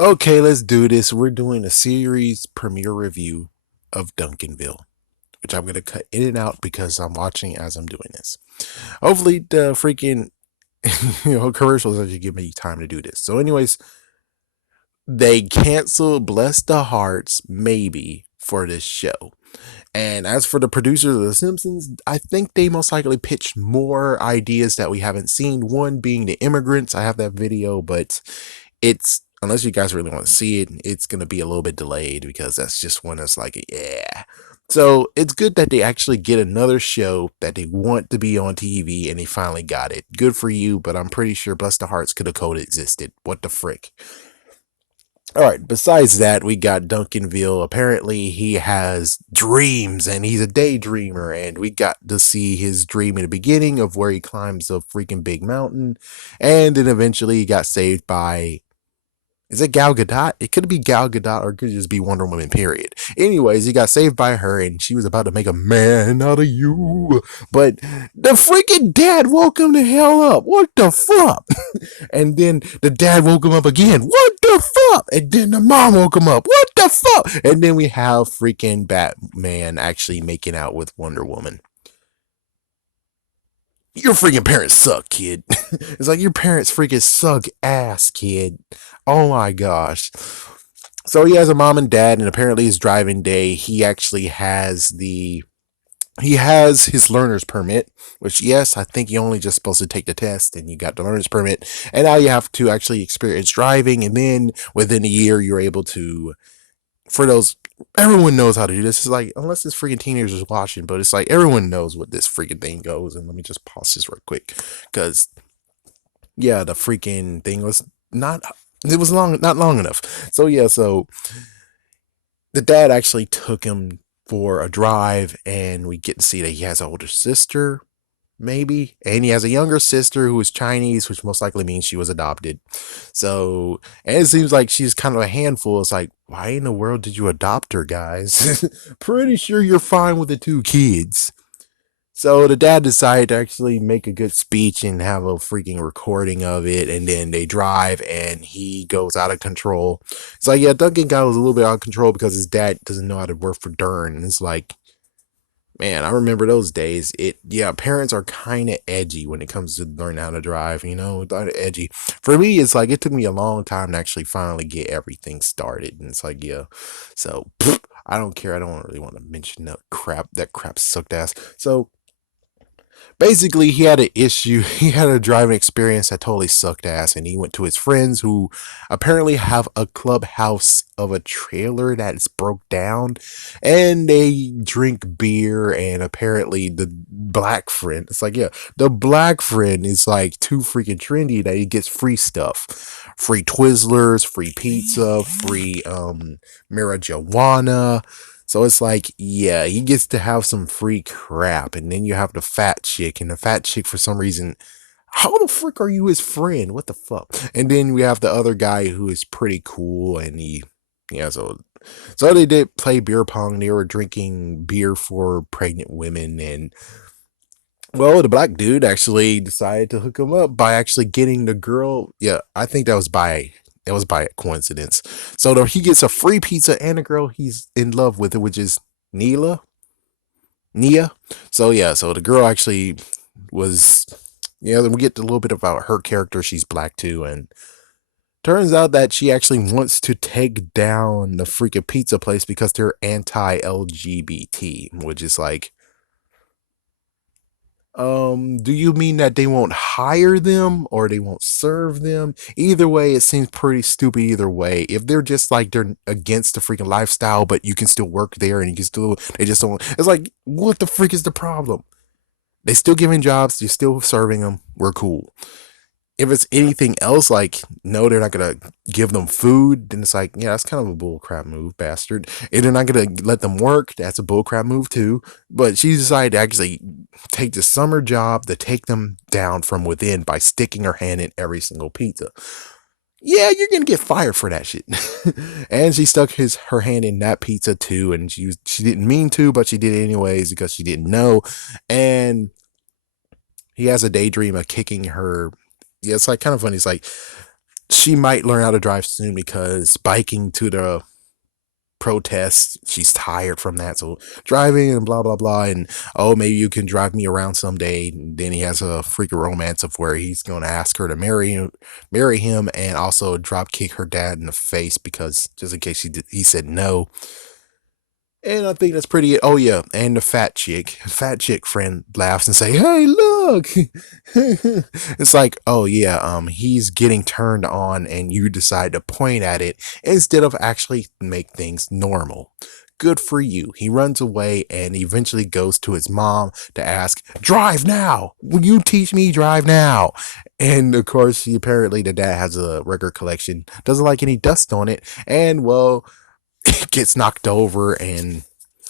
Okay, let's do this. We're doing a series premiere review of Duncanville, which I'm going to cut in and out because I'm watching as I'm doing this. Hopefully, the freaking commercials actually give me time to do this. So, anyways, they canceled Bless the Hearts maybe for this show. And as for the producers of The Simpsons, I think they most likely pitched more ideas that we haven't seen. One being the immigrants. I have that video, but it's unless you guys really want to see it, it's gonna be a little bit delayed because that's just one that's like, yeah. So it's good that they actually get another show that they want to be on TV and they finally got it. Good for you, but I'm pretty sure Bless the Hearts could have coexisted. What the frick? All right, besides that, we got Duncanville. Apparently, he has dreams and he's a daydreamer. And we got to see his dream in the beginning of where he climbs a freaking big mountain. And then eventually he got saved by, is it Gal Gadot? It could be Gal Gadot or it could just be Wonder Woman, period. Anyways, he got saved by her and she was about to make a man out of you. But the freaking dad woke him the hell up. What the fuck? And then the dad woke him up again. What the fuck? And then the mom woke him up. What the fuck? And then we have freaking Batman actually making out with Wonder Woman. Your freaking parents suck, kid. It's like your parents freaking suck ass, kid. Oh my gosh. So he has a mom and dad, and apparently his driving day, he has his learner's permit, which yes, I think you only just supposed to take the test and you got the learner's permit. And now you have to actually experience driving, and then within a year you're able to, for those, everyone knows how to do this. It's like, unless it's freaking teenagers watching, but it's like everyone knows what this freaking thing goes. And let me just pause this real quick. Cause yeah, the freaking thing was not, it was not long enough. So yeah, so the dad actually took him for a drive, and we get to see that he has an older sister, maybe, and he has a younger sister who is Chinese, which most likely means she was adopted. So, and it seems like she's kind of a handful. It's like, why in the world did you adopt her, guys? Pretty sure you're fine with the two kids. So the dad decided to actually make a good speech and have a freaking recording of it, and then they drive and he goes out of control. It's like, yeah, Duncan got was a little bit out of control because his dad doesn't know how to work for Dern. And it's like, man, I remember those days. Yeah, parents are kind of edgy when it comes to learning how to drive, kind of edgy. For me, it's like it took me a long time to actually finally get everything started. And it's like, yeah, so I don't care. I don't really want to mention that crap sucked ass. So basically he had an issue. He had a driving experience that totally sucked ass, and he went to his friends who apparently have a clubhouse of a trailer that's broke down, and they drink beer. And apparently the black friend, it's like, yeah, the black friend is like too freaking trendy that he gets free stuff, free Twizzlers, free pizza, free marijuana. So it's like, yeah, he gets to have some free crap. And then you have the fat chick, and the fat chick, for some reason, how the frick are you his friend? What the fuck? And then we have the other guy who is pretty cool, and yeah, so they did play beer pong. They were drinking beer for pregnant women, and well, the black dude actually decided to hook him up by actually getting the girl. Yeah, I think that was by coincidence. So he gets a free pizza and a girl he's in love with, which is Neela, Nia. So yeah, so the girl actually was. Yeah, then we get a little bit about her character. She's black too, and turns out that she actually wants to take down the freaking pizza place because they're anti-LGBT, which is like, do you mean that they won't hire them or they won't serve them? Either way, it seems pretty stupid either way. If they're just like they're against the freaking lifestyle, but you can still work there and you can still, they just don't, it's like, what the freak is the problem? They still giving jobs, you're still serving them, we're cool. If it's anything else, like, no, they're not gonna give them food, then it's like, yeah, that's kind of a bullcrap move, bastard. And they're not gonna let them work, that's a bullcrap move too. But she decided to actually take the summer job to take them down from within by sticking her hand in every single pizza. Yeah, you're gonna get fired for that shit. And she stuck her hand in that pizza too, and she didn't mean to, but she did it anyways because she didn't know. And he has a daydream of kicking her. Yeah, it's like kind of funny. It's like She might learn how to drive soon because biking to the protest, she's tired from that. So driving and blah blah blah, and oh, maybe you can drive me around someday. And then he has a freaking romance of where he's going to ask her to marry him, and also drop kick her dad in the face because just in case he said no. And I think that's pretty it. Oh yeah, and the fat chick friend laughs and say, "Hey, look!" It's like, oh yeah, he's getting turned on, and you decide to point at it instead of actually make things normal. Good for you. He runs away and eventually goes to his mom to ask, "Drive now! Will you teach me drive now?" And of course, apparently the dad has a record collection, doesn't like any dust on it, and well, gets knocked over, and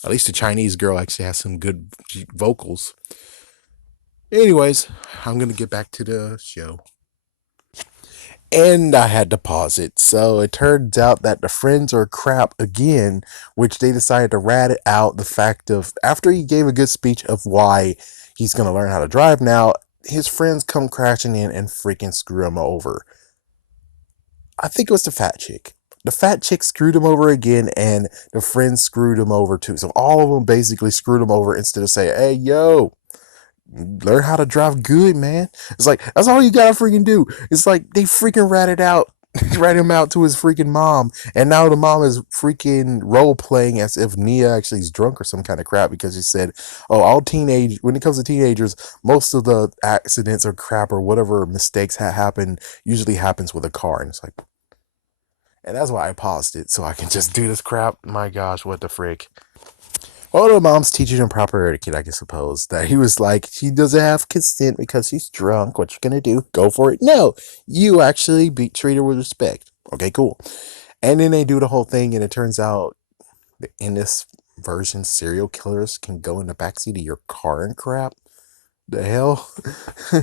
at least the Chinese girl actually has some good vocals. Anyways, I'm gonna get back to the show. And I had to pause it. So it turns out that the friends are crap again, which they decided to rat it out the fact of after he gave a good speech of why he's gonna learn how to drive now, his friends come crashing in and freaking screw him over. I think it was the fat chick. The fat chick screwed him over again, and the friends screwed him over too. So all of them basically screwed him over instead of saying, "Hey, yo, learn how to drive good, man." It's like that's all you gotta freaking do. It's like they freaking ratted out, rat him out to his freaking mom, and now the mom is freaking role playing as if Nia actually is drunk or some kind of crap because she said, "Oh, all teenage when it comes to teenagers, most of the accidents or crap or whatever mistakes happen usually happens with a car." And it's like, and that's why I paused it so I can just do this crap. My gosh, what the frick? Well, the mom's teaching him proper etiquette, I guess, suppose. That he was like, she doesn't have consent because she's drunk. What you gonna do? Go for it? No, you actually treat her with respect. Okay, cool. And then they do the whole thing, and it turns out in this version, serial killers can go in the backseat of your car and crap. The hell?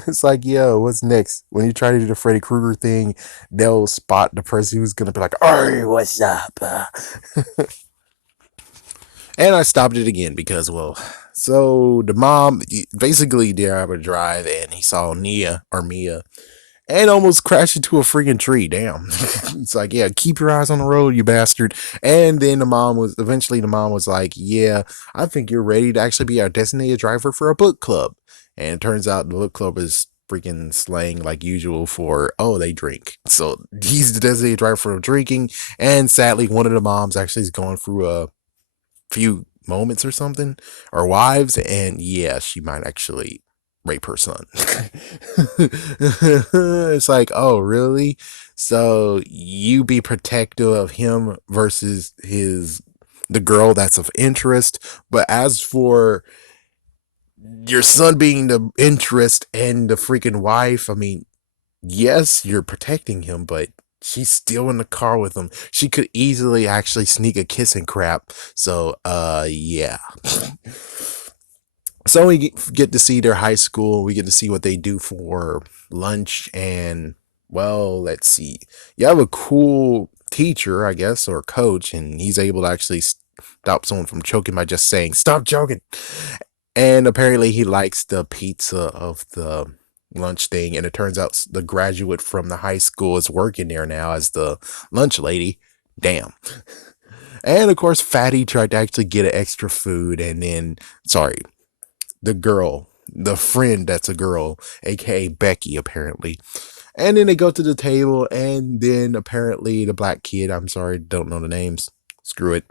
It's like, yo, what's next? When you try to do the Freddy Krueger thing, they'll spot the person who's gonna be like, "Oh, what's up?" And I stopped it again because, well, so the mom basically they're able to drive, and he saw Nia or Mia and almost crashed into a freaking tree. Damn. It's like, yeah, keep your eyes on the road, you bastard. And then the mom was like, yeah, I think you're ready to actually be our designated driver for a book club. And it turns out the book club is freaking slang like usual for, oh, they drink. So he's the designated driver for drinking. And sadly, one of the moms actually is going through a few moments or something, or wives, and yeah, she might actually rape her son. It's like, oh, really? So you be protective of him versus the girl that's of interest, but as for your son being the interest and the freaking wife, I mean, yes, you're protecting him, but she's still in the car with him. She could easily actually sneak a kiss and crap. So, yeah. So we get to see their high school. We get to see what they do for lunch, and well, let's see. You have a cool teacher, I guess, or coach, and he's able to actually stop someone from choking by just saying, "Stop choking." And apparently he likes the pizza of the lunch thing, and it turns out the graduate from the high school is working there now as the lunch lady. Damn. And of course, Fatty tried to actually get an extra food, and then, sorry, the girl, the friend that's a girl, aka Becky, apparently. And then they go to the table, and then apparently the black kid, I'm sorry, don't know the names, screw it.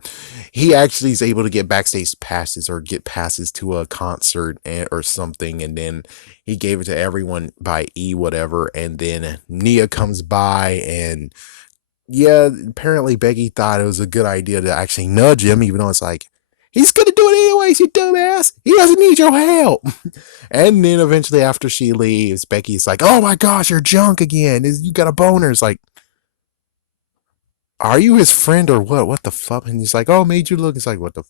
He actually is able to get backstage passes or get passes to a concert or something, and then he gave it to everyone by whatever, and then Nia comes by, and yeah, apparently Becky thought it was a good idea to actually nudge him, even though it's like, he's gonna do it anyways, you dumbass. He doesn't need your help. And then eventually, after she leaves, Becky's like, "Oh my gosh, you're junk again. You got a boner." It's like, are you his friend or what? What the fuck? And he's like, "Oh, made you look." It's like, what the?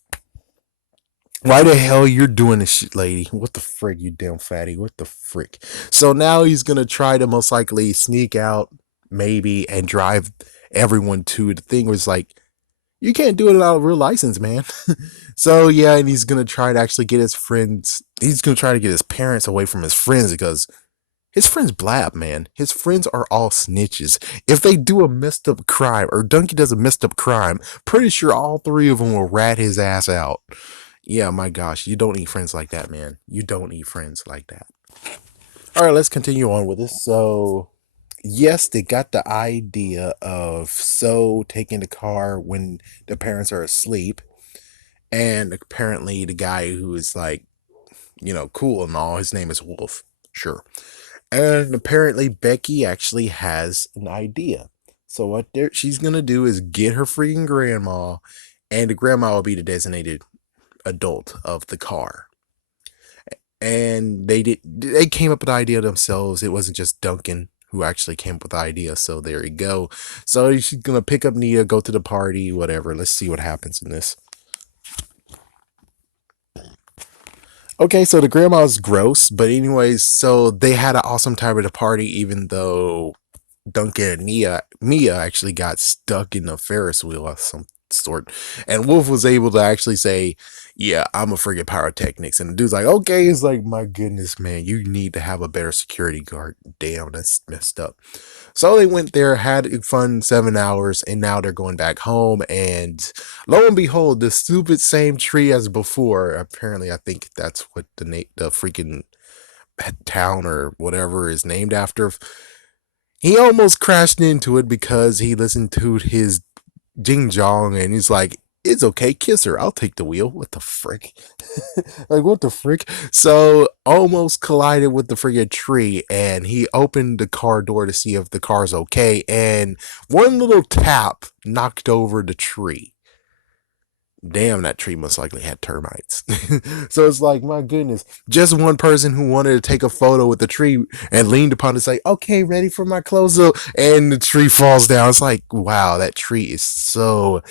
Why the hell you're doing this shit, lady? What the frick, you damn fatty? What the frick? So now he's gonna try to most likely sneak out, maybe, and drive everyone to the thing. Was like, you can't do it without a real license, man. So yeah, and he's gonna try to actually get his friends. He's gonna try to get his parents away from his friends because His friends blab, man. His friends are all snitches. If they do a messed up crime, or Duncan does a messed up crime, pretty sure all three of them will rat his ass out. Yeah, my gosh, you don't need friends like that, man. You don't need friends like that. All right, let's continue on with this. So, yes, they got the idea of So taking the car when the parents are asleep, and apparently the guy who is like, cool and all, his name is Wolf. Sure. And apparently Becky actually has an idea. So what she's gonna do is get her freaking grandma, and the grandma will be the designated adult of the car. And they came up with the idea themselves. It wasn't just Duncan who actually came up with the idea. So there you go. So she's gonna pick up Nia, go to the party, whatever. Let's see what happens in this. Okay, so the grandma's gross, but anyways, so they had an awesome time at the party, even though Duncan and Mia actually got stuck in a Ferris wheel of some sort. And Wolf was able to actually say, yeah, I'm a friggin' pyrotechnics. And the dude's like, okay, it's like, my goodness, man, you need to have a better security guard. Damn, that's messed up. So they went there, had a fun 7 hours, and now they're going back home. And lo and behold, the stupid same tree as before. Apparently, I think that's what the freaking town or whatever is named after. He almost crashed into it because he listened to his Jing Jong and he's like, it's okay, kiss her. I'll take the wheel. What the frick? Like, what the frick? So, almost collided with the friggin' tree and he opened the car door to see if the car's okay. And one little tap knocked over the tree. Damn, that tree most likely had termites. So it's like, my goodness, just one person who wanted to take a photo with the tree and leaned upon it, say, okay, ready for my close up, and the tree falls down. It's like, wow, that tree is so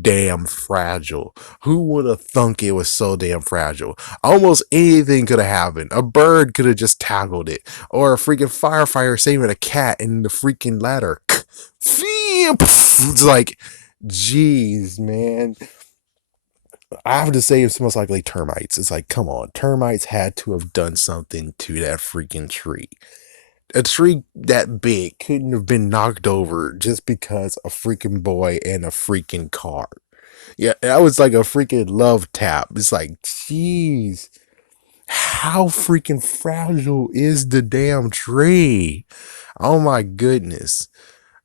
damn fragile. Who would have thunk it was so damn fragile? Almost anything could have happened. A bird could have just tackled it, or a freaking firefighter saving a cat in the freaking ladder. It's like, jeez, man. I have to say it's most likely termites. It's like, come on, termites had to have done something to that freaking tree. A tree that big couldn't have been knocked over just because a freaking boy and a freaking car. Yeah, that was like a freaking love tap. It's like, jeez, how freaking fragile is the damn tree? Oh my goodness.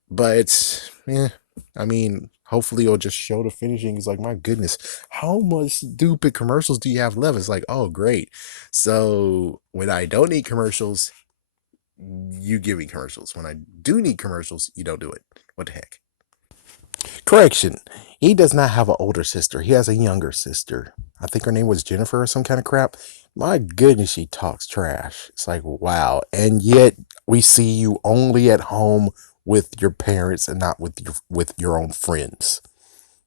But yeah, I mean, hopefully it'll just show the finishing. It's like, my goodness, how much stupid commercials do you have left? It's like, oh great. So when I don't need commercials, you give me commercials. When I do need commercials, you don't do it. What the heck? Correction. He does not have an older sister. He has a younger sister. I think her name was Jennifer or some kind of crap. My goodness, she talks trash. It's like, wow. And yet we see you only at home with your parents and not with your own friends.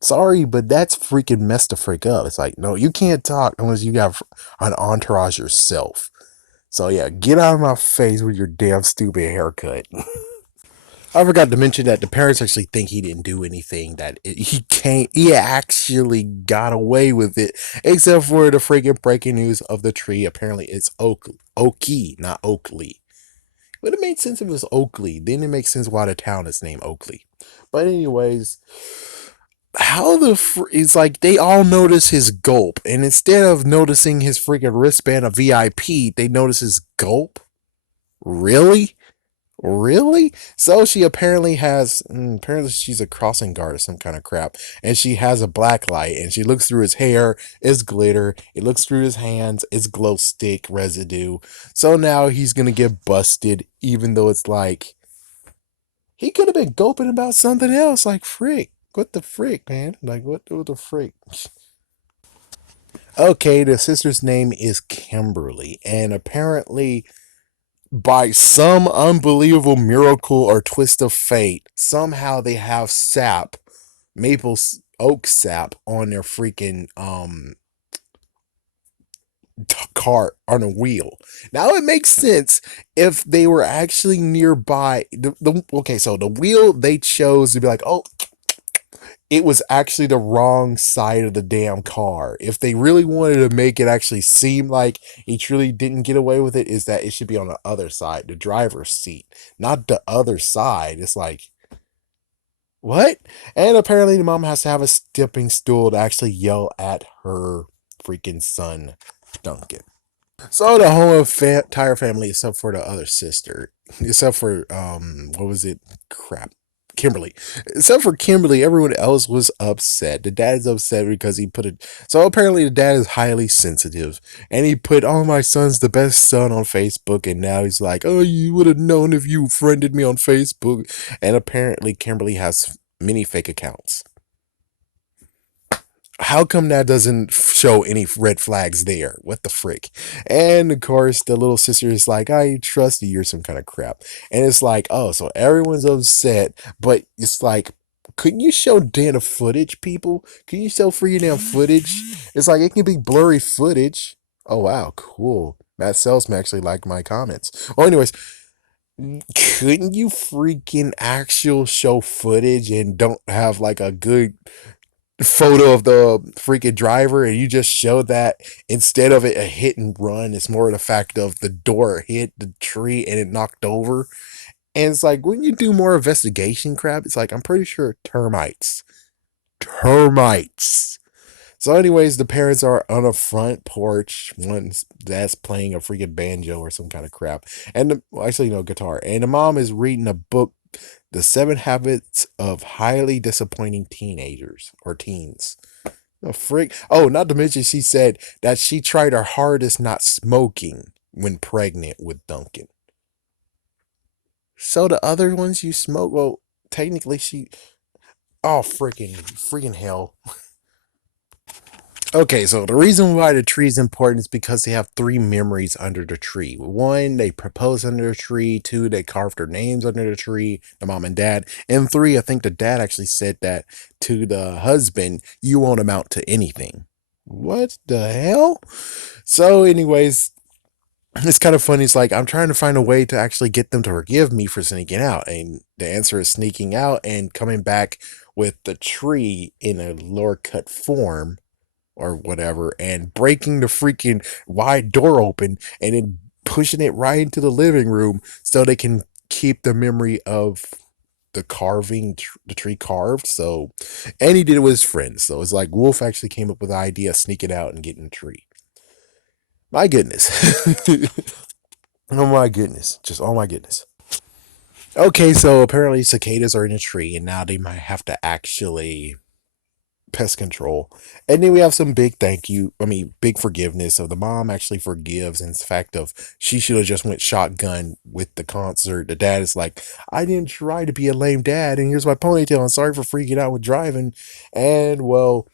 Sorry, but that's freaking messed the freak up. It's like, no, you can't talk unless you got an entourage yourself. So yeah, get out of my face with your damn stupid haircut. I forgot to mention that the parents actually think he didn't do anything. He can't. He actually got away with it, except for the freaking breaking news of the tree. Apparently, it's Oakley, not Oakley. But it made sense if it was Oakley. Then it makes sense why the town is named Oakley. But anyways, it's like they all notice his gulp, and instead of noticing his freaking wristband of VIP, they notice his gulp. Really? Really? So she apparently she's a crossing guard or some kind of crap, and she has a black light, and she looks through his hair, it's glitter, it looks through his hands, it's glow stick residue. So now he's gonna get busted, even though it's like he could have been gulping about something else, like frick. What the frick, man? Like what the frick? Okay, the sister's name is Kimberly, and apparently by some unbelievable miracle or twist of fate, somehow they have oak sap on their freaking cart on a wheel. Now it makes sense if they were actually nearby. Okay, so the wheel they chose to be like, oh, it was actually the wrong side of the damn car. If they really wanted to make it actually seem like he truly didn't get away with it, is that it should be on the other side, the driver's seat, not the other side. It's like, what? And apparently the mom has to have a stepping stool to actually yell at her freaking son, Duncan. So the whole entire family, except for the other sister, except for what was it? Crap, Kimberly. Except for Kimberly, everyone else was upset. The dad's upset because he put it. So apparently the dad is highly sensitive, and he put, "Oh, my son's the best son" on Facebook, and now he's like, "Oh, you would have known if you friended me on Facebook." And apparently Kimberly has many fake accounts. How come that doesn't show any red flags there? What the frick? And of course, the little sister is like, I trust you, you're some kind of crap. And it's like, oh, so everyone's upset, but it's like, couldn't you show damn footage, people? Can you show free damn footage? It's like, it can be blurry footage. Oh, wow, cool. Matt Salesman actually liked my comments. Well, anyways, couldn't you freaking actual show footage and don't have like a good photo of the freaking driver, and you just show that instead of it a hit and run, it's more the fact of the door hit the tree and it knocked over. And it's like, when you do more investigation crap, it's like, I'm pretty sure termites. So anyways, the parents are on a front porch, one's that's playing a freaking banjo or some kind of crap, and well, actually no, guitar, and the mom is reading a book, The Seven Habits of Highly Disappointing Teenagers or Teens. Oh, freak. Oh, not to mention, she said that she tried her hardest not smoking when pregnant with Duncan. So the other ones you smoke, well, technically she. Oh, freaking hell. Okay, so the reason why the tree is important is because they have three memories under the tree. One, they proposed under the tree. Two, they carved their names under the tree, the mom and dad. And three, I think the dad actually said that to the husband, you won't amount to anything. What the hell? So, anyways, it's kind of funny. It's like, I'm trying to find a way to actually get them to forgive me for sneaking out. And the answer is sneaking out and coming back with the tree in a lower cut form or whatever, and breaking the freaking wide door open and then pushing it right into the living room so they can keep the memory of the carving, the tree carved. So, and he did it with his friends. So it's like Wolf actually came up with the idea of sneaking out and getting the tree. My goodness. Oh my goodness. Just, oh my goodness. Okay, so apparently cicadas are in a tree, and now they might have to actually pest control. And then we have some big thank you, I mean big forgiveness of the mom actually forgives, in fact of she should have just went shotgun with the concert. The dad is like, I didn't try to be a lame dad, and here's my ponytail, I'm sorry for freaking out with driving. And well,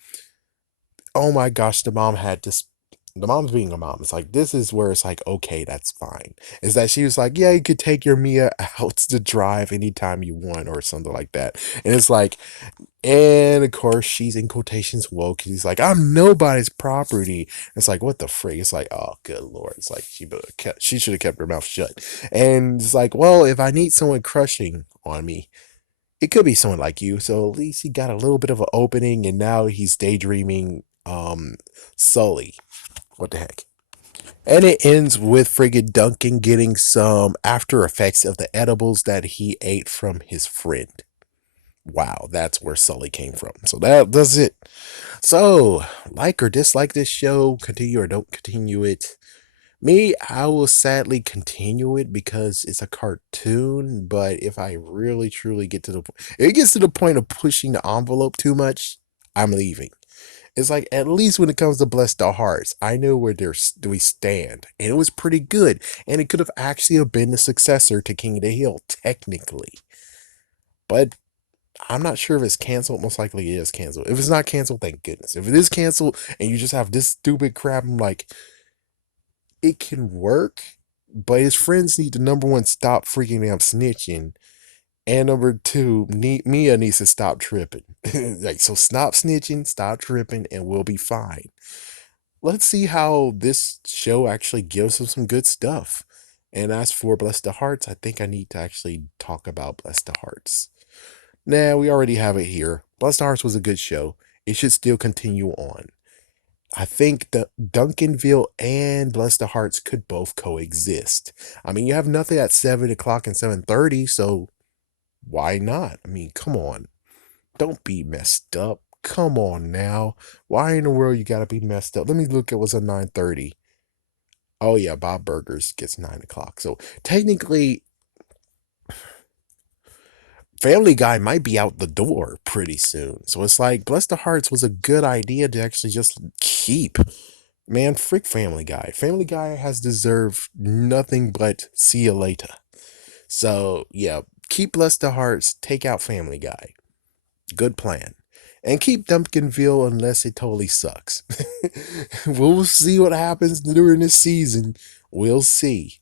oh my gosh, the mom's being a mom. It's like, this is where it's like, okay, that's fine. Is that she was like, yeah, you could take your Mia out to drive anytime you want or something like that. And it's like, and of course, she's in quotations woke. He's like, I'm nobody's property. It's like, what the frig? It's like, oh, good lord. It's like she should have kept her mouth shut. And it's like, well, if I need someone crushing on me, it could be someone like you. So at least he got a little bit of an opening, and now he's daydreaming. Sully. What the heck? And it ends with friggin' Duncan getting some after effects of the edibles that he ate from his friend. Wow, that's where Sully came from. So that's it. So, like or dislike this show, continue or don't continue it. Me, I will sadly continue it because it's a cartoon, but if I really truly get to the point, if it gets to the point of pushing the envelope too much, I'm leaving. It's like, at least when it comes to Bless the Hearts, I know where we stand, and it was pretty good, and it could have actually have been the successor to King of the Hill, technically. But I'm not sure if it's canceled. Most likely it is canceled. If it's not canceled, thank goodness. If it is canceled and you just have this stupid crap, I'm like, it can work, but his friends need to, number one, stop freaking damn snitching. And number two, Mia needs to stop tripping. Like, so stop snitching, stop tripping, and we'll be fine. Let's see how this show actually gives us some good stuff. And as for Bless the Hearts, I think I need to actually talk about Bless the Hearts. Nah, we already have it here. Bless the Hearts was a good show. It should still continue on. I think the Duncanville and Bless the Hearts could both coexist. I mean, you have nothing at 7 o'clock and 7:30, so why not? I mean, come on. Don't be messed up. Come on now. Why in the world you gotta be messed up? Let me look at what's on 9:30. Oh yeah, Bob Burgers gets 9 o'clock. So technically, Family Guy might be out the door pretty soon. So it's like Bless the Hearts was a good idea to actually just keep. Man, frick Family Guy. Family Guy has deserved nothing but see you later. So yeah, keep Bless the Hearts, take out Family Guy. Good plan. And keep Duncanville unless it totally sucks. We'll see what happens during this season. We'll see.